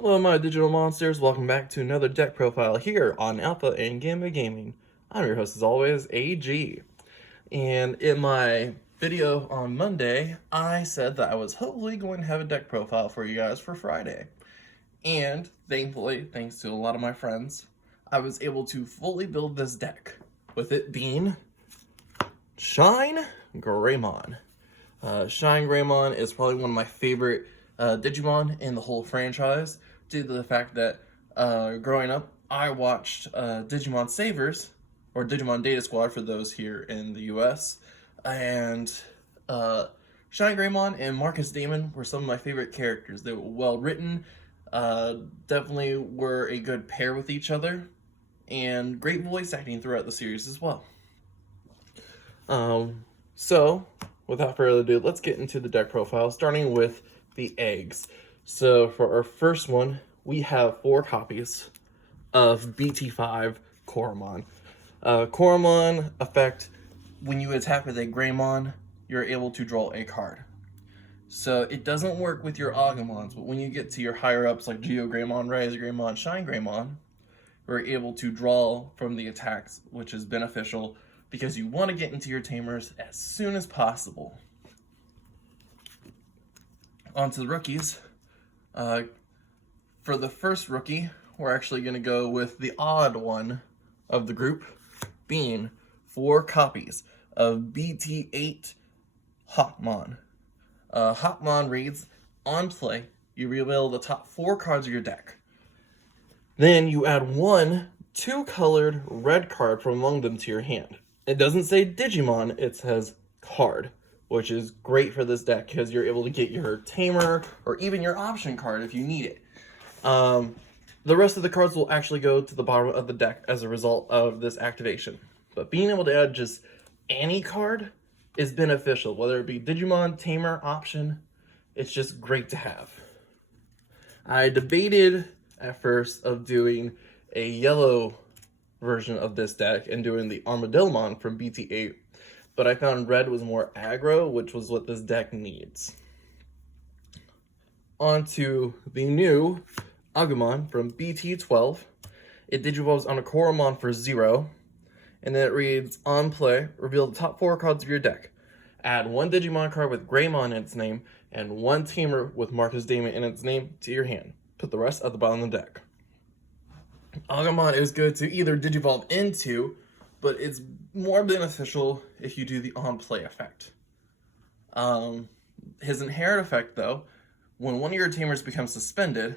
Hello my digital monsters, welcome back to another deck profile here on Alpha and Gamma Gaming. I'm your host as always, AG. And in my video on Monday, I said that I was hopefully going to have a deck profile for you guys for Friday. And thankfully, thanks to a lot of my friends, I was able to fully build this deck, with it being ShineGreymon. ShineGreymon is probably one of my favorite Digimon in the whole franchise, due to the fact that growing up, I watched Digimon Savers, or Digimon Data Squad for those here in the US, and ShineGreymon and Marcus Damon were some of my favorite characters. They were well written, definitely were a good pair with each other, and great voice acting throughout the series as well. So, without further ado, let's get into the deck profile, starting with the eggs. So for our first one, we have 4 copies of BT12 Koromon. Koromon effect, when you attack with a Greymon, you're able to draw a card. So it doesn't work with your Agamons, but when you get to your higher ups like GeoGreymon, RiseGreymon, ShineGreymon, you're able to draw from the attacks, which is beneficial because you want to get into your tamers as soon as possible. On to the rookies. For the first rookie, we're actually going to go with the odd one of the group, being 4 copies of BT8 Hotmon. Hotmon reads, on play, you reveal the top 4 cards of your deck. Then you add 1 2-colored red card from among them to your hand. It doesn't say Digimon, it says card, which is great for this deck because you're able to get your tamer or even your option card if you need it. The rest of the cards will actually go to the bottom of the deck as a result of this activation. But being able to add just any card is beneficial, whether it be Digimon, tamer, option. It's just great to have. I debated at first of doing a yellow version of this deck and doing the Armadillomon from BT8, but I found red was more aggro, which was what this deck needs. On to the new Agumon from BT12. It digivolves on a Koromon for 0, and then it reads, on play, reveal the top 4 cards of your deck. Add 1 Digimon card with Greymon in its name, and 1 tamer with Marcus Damon in its name to your hand. Put the rest at the bottom of the deck. Agumon is good to either digivolve into, but it's more beneficial if you do the on-play effect. His inherent effect, though, when one of your tamers becomes suspended,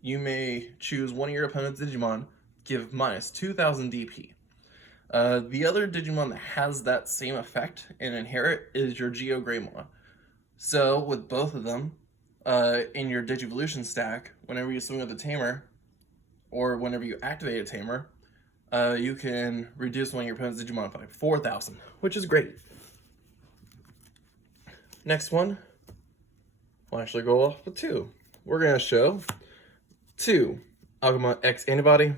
you may choose one of your opponent's Digimon, give minus 2,000 DP. The other Digimon that has that same effect and inherit is your GeoGreymon. So, with both of them, in your Digivolution stack, whenever you swing with a tamer, or whenever you activate a tamer, you can reduce one of your opponent's Digimon by 4,000, which is great. Next one, we'll actually go off with 2. We're going to show 2 Agumon X Antibody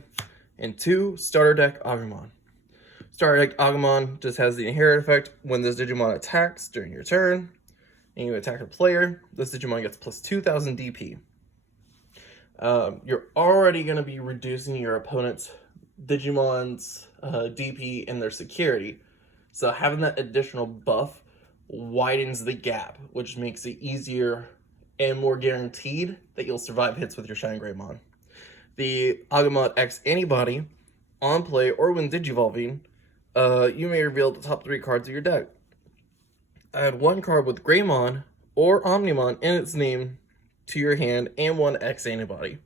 and 2 Starter Deck Agumon. Starter Deck Agumon just has the inherent effect when this Digimon attacks during your turn, and you attack a player, this Digimon gets plus 2,000 DP. You're already going to be reducing your opponent's Digimon's DP and their security, so having that additional buff widens the gap, which makes it easier and more guaranteed that you'll survive hits with your ShineGreymon. The Agumon X Antibody, on play or when digivolving, you may reveal the top 3 cards of your deck. Add 1 card with Greymon or Omnimon in its name to your hand and 1 X Antibody.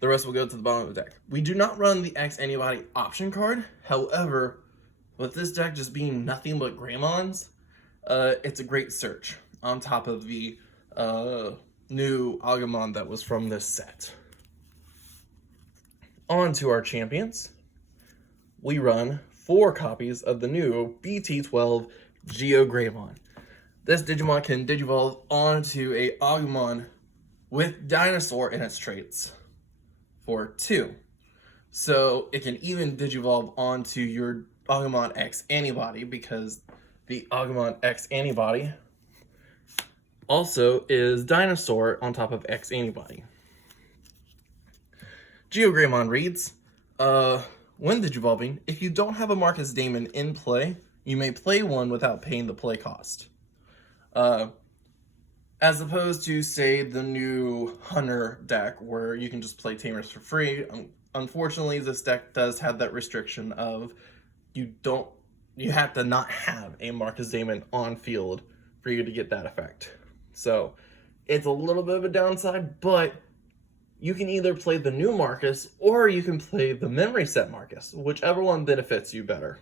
The rest will go to the bottom of the deck. We do not run the X Antibody option card. However, with this deck just being nothing but Greymons, it's a great search on top of the new Agumon that was from this set. On to our champions. We run 4 copies of the new BT12 GeoGreymon. This Digimon can digivolve onto a Agumon with Dinosaur in its traits for 2. So it can even digivolve onto your Agumon X Antibody because the Agumon X Antibody also is Dinosaur on top of X Antibody. ShineGreymon reads, when digivolving, if you don't have a Marcus Daemon in play, you may play one without paying the play cost. As opposed to, say, the new Hunter deck where you can just play Tamers for free. Unfortunately, this deck does have that restriction of you have to not have a Marcus Daemon on field for you to get that effect. So it's a little bit of a downside, but you can either play the new Marcus or you can play the memory set Marcus, whichever one benefits you better.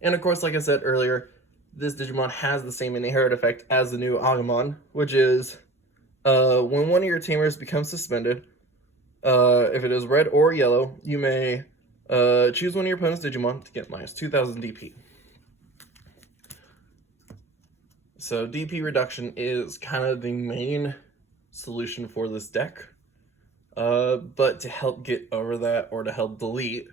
And of course, like I said earlier, this Digimon has the same inherent effect as the new Agumon, which is when one of your tamers becomes suspended, if it is red or yellow, you may choose one of your opponent's Digimon to get minus 2000 DP. So DP reduction is kind of the main solution for this deck. But to help get over that, or to help delete,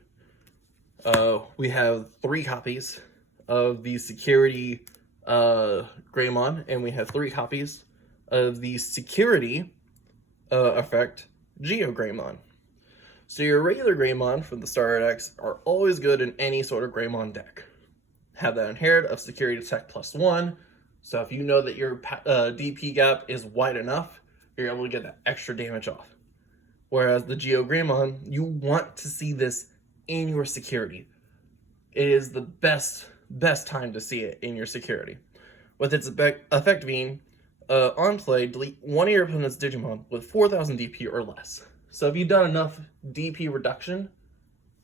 we have 3 copies of the security Greymon, and we have 3 copies of the security effect GeoGreymon. So your regular Greymon from the starter decks are always good in any sort of Greymon deck. Have that inherit of security attack +1, so if you know that your DP gap is wide enough, you're able to get that extra damage off. Whereas the GeoGreymon, you want to see this in your security. It is the best time to see it in your security. With its effect being, on play, delete one of your opponent's Digimon with 4000 DP or less. So if you've done enough DP reduction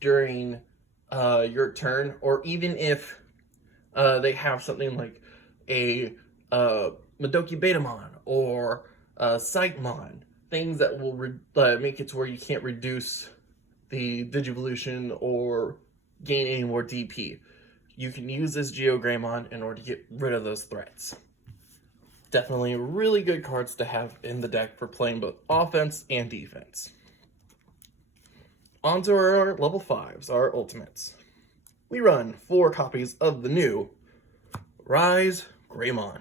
during your turn, or even if they have something like a Madoki Betamon or Psychmon, things that will make it to where you can't reduce the Digivolution or gain any more DP. You can use this GeoGreymon in order to get rid of those threats. Definitely really good cards to have in the deck for playing both offense and defense. On to our level 5s, our ultimates. We run 4 copies of the new ShineGreymon.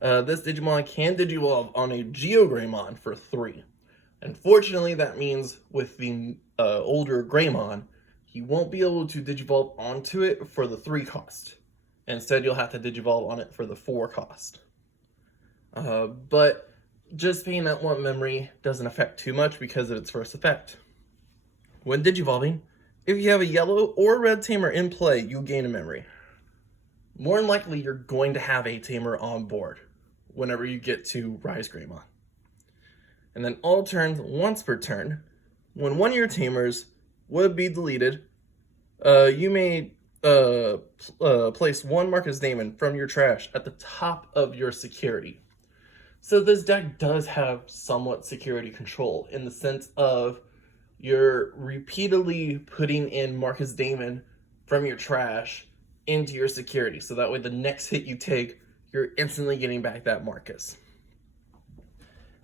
This Digimon can Digivolve on a GeoGreymon for 3. Unfortunately, that means with the older Greymon, you won't be able to Digivolve onto it for the 3 cost. Instead, you'll have to Digivolve on it for the 4 cost. But just paying that 1 memory doesn't affect too much because of its first effect. When Digivolving, if you have a yellow or red tamer in play, you gain a memory. More than likely, you're going to have a tamer on board whenever you get to ShineGreymon. And then all turns, once per turn, when one of your tamers would be deleted, you may place 1 Marcus Daemon from your trash at the top of your security. So this deck does have somewhat security control in the sense of you're repeatedly putting in Marcus Daemon from your trash into your security, so that way the next hit you take, you're instantly getting back that Marcus.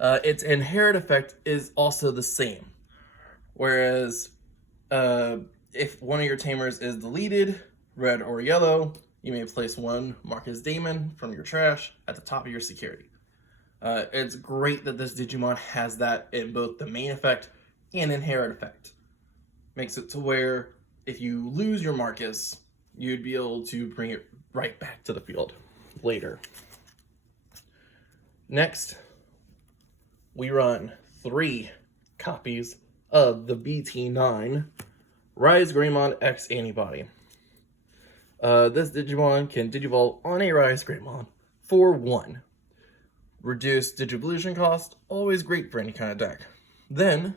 Its inherent effect is also the same, whereas if one of your tamers is deleted, red or yellow, you may place 1 Marcus Daemon from your trash at the top of your security. It's great that this Digimon has that in both the main effect and inherent effect. Makes it to where if you lose your Marcus, you'd be able to bring it right back to the field later. Next, we run 3 copies of the BT9 ShineGreymon X Antibody. This Digimon can Digivolve on a ShineGreymon for 1. Reduced Digivolution cost, always great for any kind of deck. Then,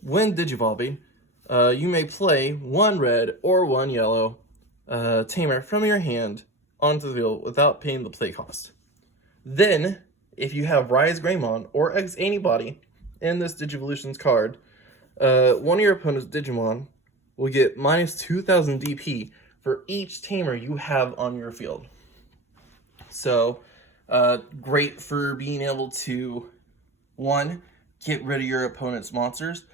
when Digivolving, you may play 1 red or 1 yellow tamer from your hand onto the field without paying the play cost. Then, if you have ShineGreymon or X Antibody in this Digivolution's card, one of your opponent's Digimon will get minus 2000 DP for each tamer you have on your field. So, great for being able to, 1, get rid of your opponent's monsters,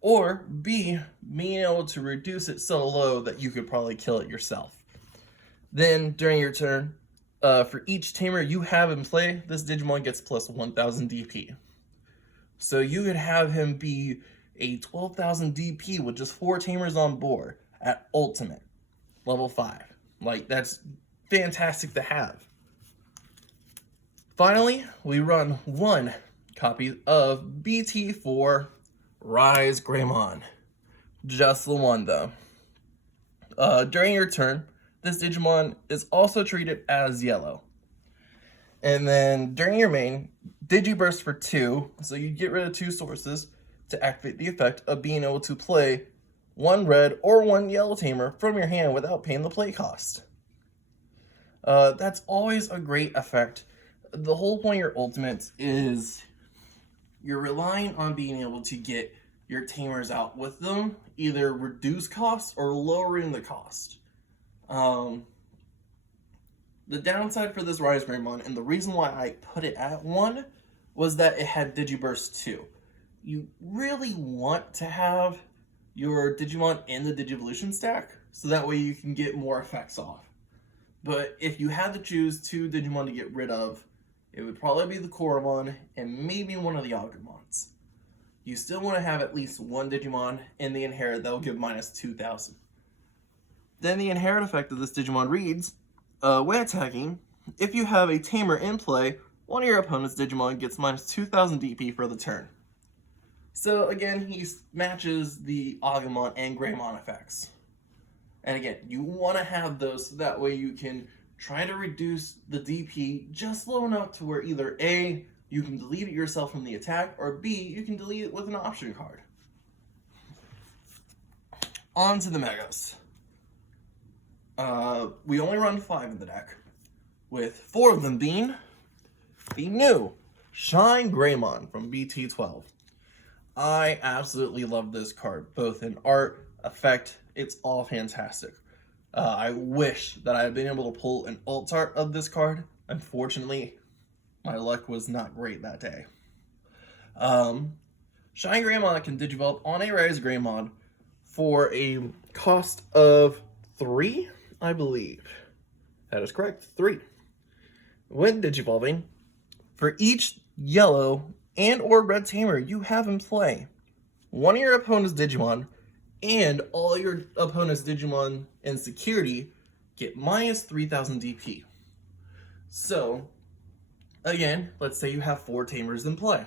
or B, being able to reduce it so low that you could probably kill it yourself. Then, during your turn, for each tamer you have in play, this Digimon gets plus 1000 DP. So you could have him be a 12,000 DP with just 4 Tamers on board at Ultimate, level 5. Like, that's fantastic to have. Finally, we run 1 copy of BT4 ShineGreymon. Just the one, though. During your turn, this Digimon is also treated as yellow. And then during your main, Digiburst for 2, so you get rid of 2 sources to activate the effect of being able to play 1 red or 1 yellow tamer from your hand without paying the play cost. That's always a great effect. The whole point of your ultimates is you're relying on being able to get your tamers out with them, either reduce costs or lowering the cost. The downside for this ShineGreymon, and the reason why I put it at 1, was that it had Digiburst 2. You really want to have your Digimon in the Digivolution stack, so that way you can get more effects off. But if you had to choose 2 Digimon to get rid of, it would probably be the Koromon and maybe one of the Agumons. You still want to have at least 1 Digimon in the Inherit that will give minus 2,000. Then the Inherit effect of this Digimon reads, when attacking, if you have a tamer in play, one of your opponent's Digimon gets minus 2,000 DP for the turn. So again, he matches the Agumon and Greymon effects. And again, you want to have those so that way you can try to reduce the DP just low enough to where either A, you can delete it yourself from the attack, or B, you can delete it with an option card. On to the Megas. We only run 5 in the deck, with 4 of them being the new ShineGreymon from BT12. I absolutely love this card, both in art, effect, it's all fantastic. I wish that I had been able to pull an alt art of this card. Unfortunately, my luck was not great that day. ShineGreymon can digivolve on a ShineGreymon for a cost of 3, I believe. That is correct, 3. When digivolving, for each yellow and or red tamer you have in play, one of your opponent's Digimon and all your opponent's Digimon and security get minus 3,000 DP. So, again, let's say you have 4 tamers in play.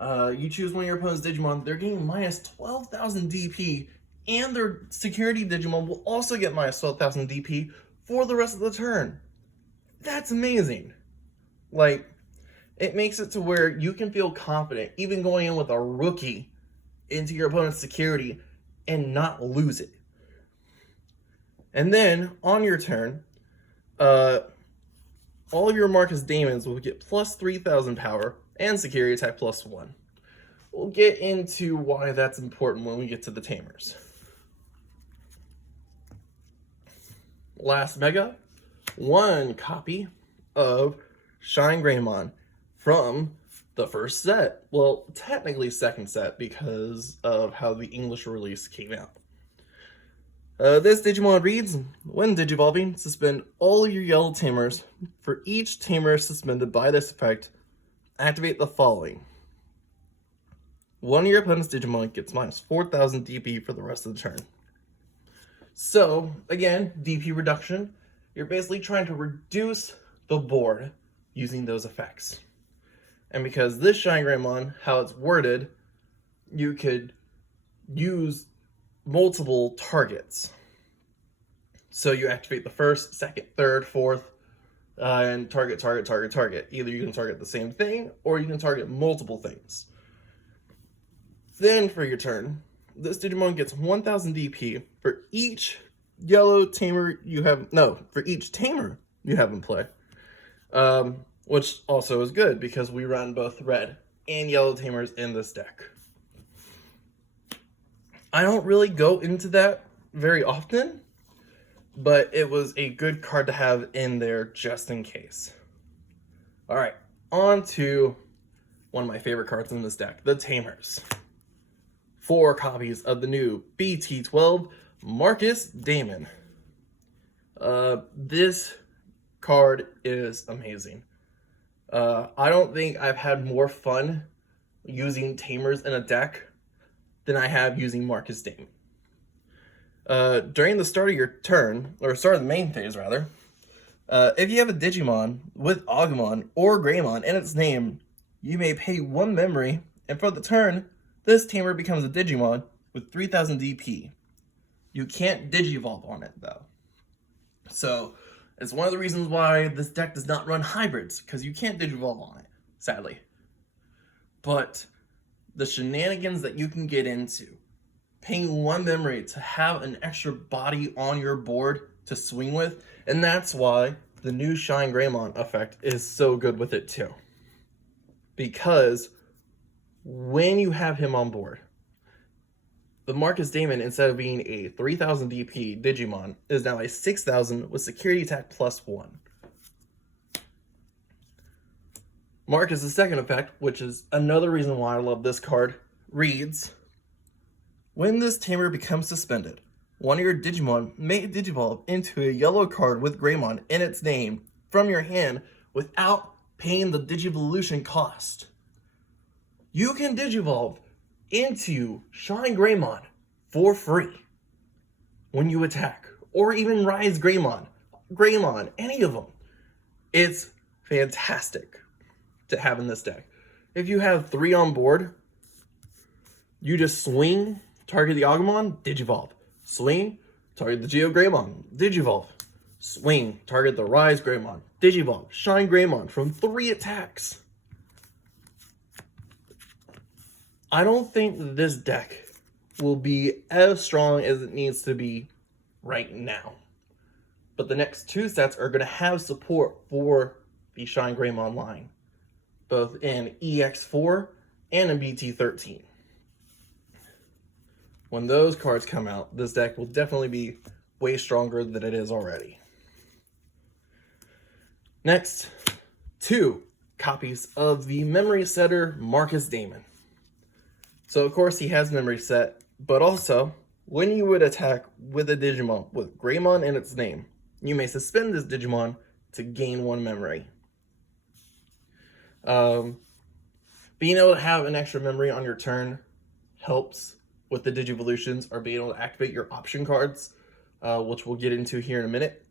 You choose one of your opponent's Digimon, they're getting minus 12,000 DP, and their security Digimon will also get minus 12,000 DP for the rest of the turn. That's amazing. Like, it makes it to where you can feel confident, even going in with a rookie into your opponent's security, and not lose it. And then, on your turn, all of your Marcus Daemons will get plus 3,000 power and security attack plus 1. We'll get into why that's important when we get to the tamers. Last Mega, 1 copy of ShineGreymon from the first set. Well, technically second set because of how the English release came out. This Digimon reads, when digivolving, suspend all your yellow tamers. For each tamer suspended by this effect, activate the following. One of your opponent's Digimon gets minus 4,000 DP for the rest of the turn. So, again, DP reduction. You're basically trying to reduce the board using those effects. And because this ShineGreymon, how it's worded, you could use multiple targets. So you activate the first, second, third, fourth, and target. Either you can target the same thing, or you can target multiple things. Then for your turn, this Digimon gets 1,000 DP for each yellow tamer you have, for each tamer you have in play. Which also is good because we run both red and yellow tamers in this deck. I don't really go into that very often, but it was a good card to have in there just in case. Alright, on to one of my favorite cards in this deck, the Tamers. 4 copies of the new BT12 Marcus Daemon. This card is amazing. I don't think I've had more fun using tamers in a deck than I have using Marcus Damon. During the start of your turn, or start of the main phase rather, if you have a Digimon with Agumon or Greymon in its name, you may pay 1 memory, and for the turn, this tamer becomes a Digimon with 3000 DP. You can't Digivolve on it though. So, it's one of the reasons why this deck does not run hybrids, because you can't Digivolve on it, sadly. But the shenanigans that you can get into, paying 1 memory to have an extra body on your board to swing with, and that's why the new ShineGreymon effect is so good with it too. Because when you have him on board, the Marcus Damon, instead of being a 3000 DP Digimon, is now a 6000 with security attack +1. Marcus' second effect, which is another reason why I love this card, reads, when this tamer becomes suspended, one of your Digimon may Digivolve into a yellow card with Greymon in its name from your hand without paying the Digivolution cost. You can Digivolve into ShineGreymon for free when you attack, or even Rise Greymon, any of them. It's fantastic to have in this deck. If you have 3 on board, you just swing, target the Agumon, Digivolve. Swing, target the GeoGreymon, Digivolve. Swing, target the Rise Greymon, Digivolve. ShineGreymon from 3 attacks. I don't think this deck will be as strong as it needs to be right now. But the next 2 sets are going to have support for the ShineGreymon line, both in EX4 and in BT13. When those cards come out, this deck will definitely be way stronger than it is already. Next, 2 copies of the Memory Setter Marcus Damon. So of course he has Memory Set, but also when you would attack with a Digimon with Greymon in its name, you may suspend this Digimon to gain 1 memory. Being able to have an extra memory on your turn helps with the Digivolutions, or being able to activate your option cards, which we'll get into here in a minute.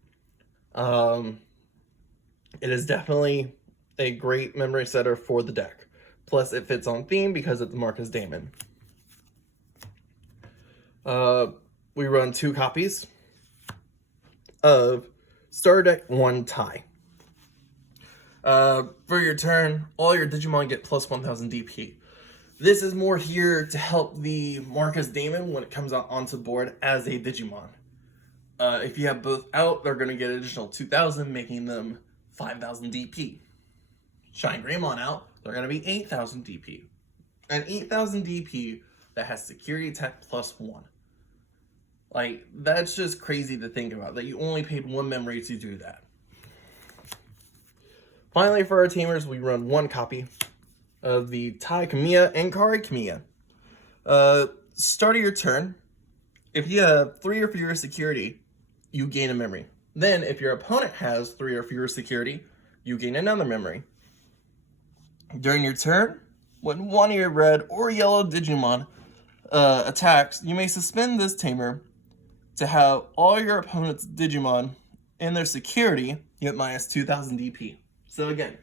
It is definitely a great memory setter for the deck. Plus, it fits on theme because it's Marcus Damon. We run 2 copies of Starter Deck 1 Tie. For your turn, all your Digimon get plus 1000 DP. This is more here to help the Marcus Damon when it comes out onto the board as a Digimon. If you have both out, they're going to get an additional 2000, making them 5000 DP. ShineGreymon out, they're going to be 8000 DP. And 8000 DP that has security attack +1. Like, that's just crazy to think about, that you only paid 1 memory to do that. Finally, for our tamers, we run 1 copy of the Tai Kamiya and Kari Kamiya. Start of your turn, if you have 3 or fewer security, you gain a memory. Then, if your opponent has 3 or fewer security, you gain another memory. During your turn, when one of your red or yellow Digimon attacks, you may suspend this tamer to have all your opponent's Digimon in their security get minus 2000 DP. So again,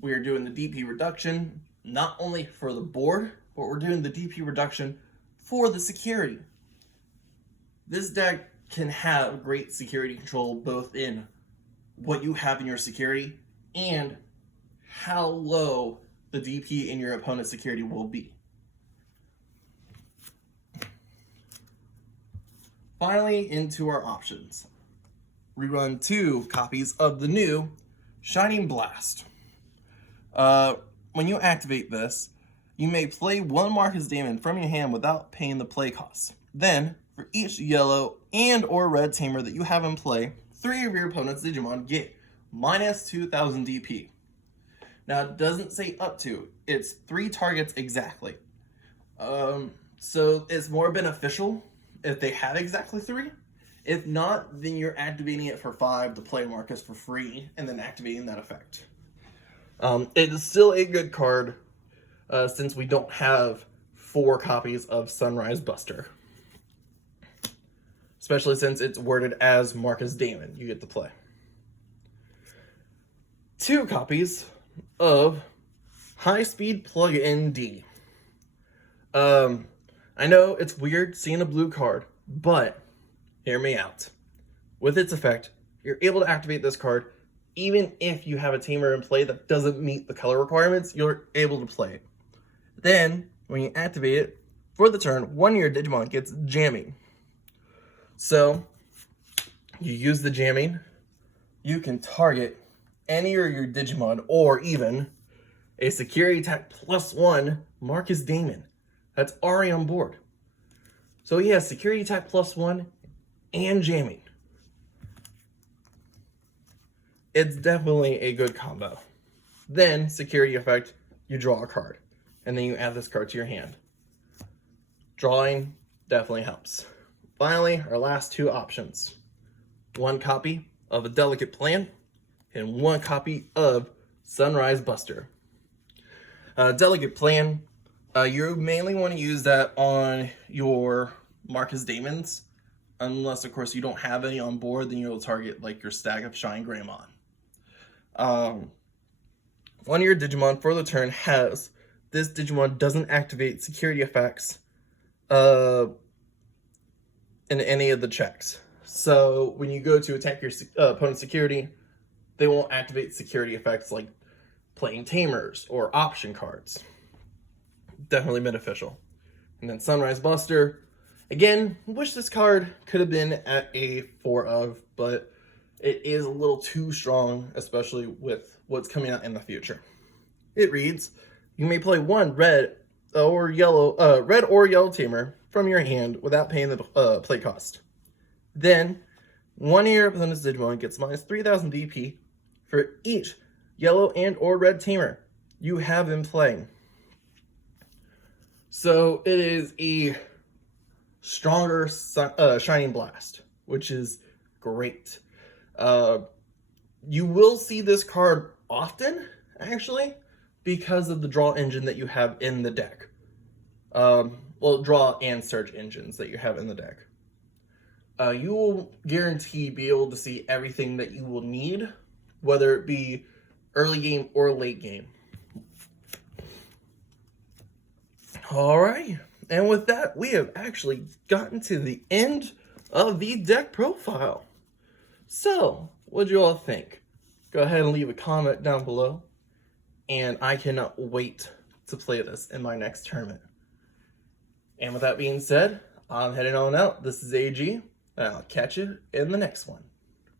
we are doing the DP reduction not only for the board, but we're doing the DP reduction for the security. This deck can have great security control both in what you have in your security and how low the DP in your opponent's security will be. Finally, into our options. We run 2 copies of the new Shining Blast. When you activate this, you may play 1 Marcus Damon from your hand without paying the play costs. Then, for each yellow and or red tamer that you have in play, 3 of your opponent's Digimon get minus 2000 DP. Now, it doesn't say up to. It's 3 targets exactly. So it's more beneficial if they have exactly 3. If not, then you're activating it for 5 to play Marcus for free, and then activating that effect. It is still a good card, since we don't have 4 copies of Sunrise Buster. Especially since it's worded as Marcus Damon, you get to play. 2 copies of High Speed Plug-in D. I know it's weird seeing a blue card, but hear me out. With its effect, you're able to activate this card even if you have a tamer in play that doesn't meet the color requirements, you're able to play it. Then, when you activate it, for the turn, one of your Digimon gets jamming. So, you use the jamming, you can target any of your Digimon, or even a security attack +1 Marcus Damon that's already on board. So he has security attack +1 and jamming. It's definitely a good combo. Then, security effect, you draw a card. And then you add this card to your hand. Drawing definitely helps. Finally, our last 2 options. 1 copy of a Delicate Plan, and 1 copy of Sunrise Buster. Delicate Plan, you mainly want to use that on your Marcus Damons. Unless, of course, you don't have any on board, then you'll target like your stack of ShineGreymon. One of your Digimon for the turn has this Digimon doesn't activate security effects in any of the checks. So when you go to attack your opponent's security, they won't activate security effects like playing tamers or option cards. Definitely beneficial. And then Sunrise Buster, again, wish this card could have been at a 4 of, but it is a little too strong, especially with what's coming out in the future. It reads, you may play 1 red or yellow tamer from your hand without paying the play cost. Then, 1 of your opponent's Digimon gets minus 3000 DP for each yellow and or red tamer you have in play. So it is a stronger Shining Blast, which is great. You will see this card often, actually, because of the draw engine that you have in the deck. Well, draw and search engines that you have in the deck. You will guarantee be able to see everything that you will need, whether it be early game or late game. Alright, and with that, we have actually gotten to the end of the deck profile. So, what do you all think? Go ahead and leave a comment down below, and I cannot wait to play this in my next tournament. And with that being said, I'm heading on out. This is AG, and I'll catch you in the next one.